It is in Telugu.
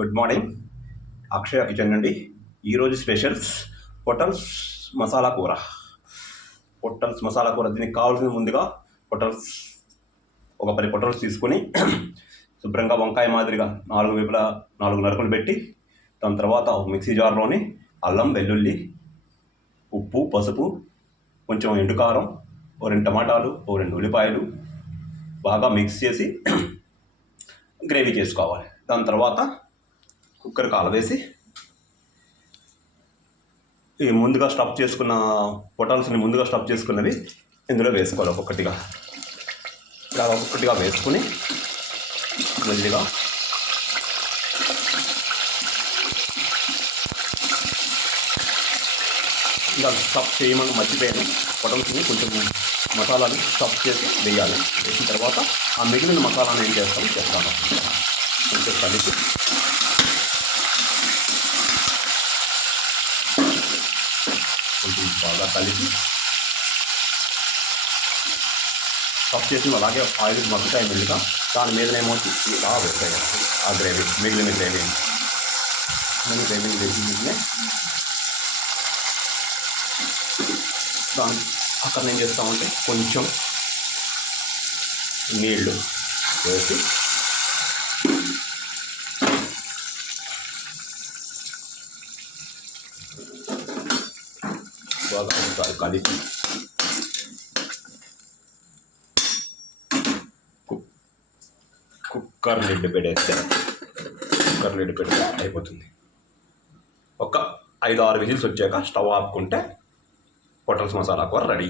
గుడ్ మార్నింగ్, అక్షయ కిచెన్ నుండి. ఈరోజు స్పెషల్స్ పొటల్స్ మసాలా కూర. దీనికి కావాల్సిన ముందుగా పొటల్స్ ఒక 10 పొటల్స్ తీసుకొని శుభ్రంగా వంకాయ మాదిరిగా 4 వైపులా 4 నరుకులు పెట్టి, దాని తర్వాత మిక్సీ జార్లోని అల్లం, వెల్లుల్లి, ఉప్పు, పసుపు, కొంచెం ఎండుకారం, 2 టమాటాలు, 2 ఉల్లిపాయలు బాగా మిక్స్ చేసి గ్రేవీ చేసుకోవాలి. దాని తర్వాత కుక్కర్ కాలవేసి ఈ ముందుగా స్టఫ్ చేసుకున్న పొటాల్స్ని స్టఫ్ చేసుకున్నవి ఇందులో వేసుకోవాలి. ఒక్కొక్కటిగా వేసుకుని మెల్లిగా ఇలా స్టఫ్ చేయమని మర్చిపోయాను. పొటల్స్ని కొంచెం మసాలాలు స్టఫ్ చేసి వేయాలి. వేసిన తర్వాత ఆ మిగిలిన మసాలాను ఏం చేస్తాను కొంచెం కలిపి బాగా కలిపి స్టఫ్ చేసి అలాగే ఆయిల్ మగ్గుతాయి మెల్లిగా. దాని మీదనేమో ఇలా వేస్తాయి ఆ గ్రేవీ, మిగిలిన గ్రేవీ వేసి దాని అక్కడ ఏం చేస్తామంటే కొంచెం నీళ్ళు వేసి బాగా కలిపి కుక్కర్ లిడ్ పెడితే అయిపోతుంది. ఒక 5-6 విజిల్స్ వచ్చాక స్టవ్ ఆపుకుంటే పొటల్స్ మసాలా కూర రెడీ.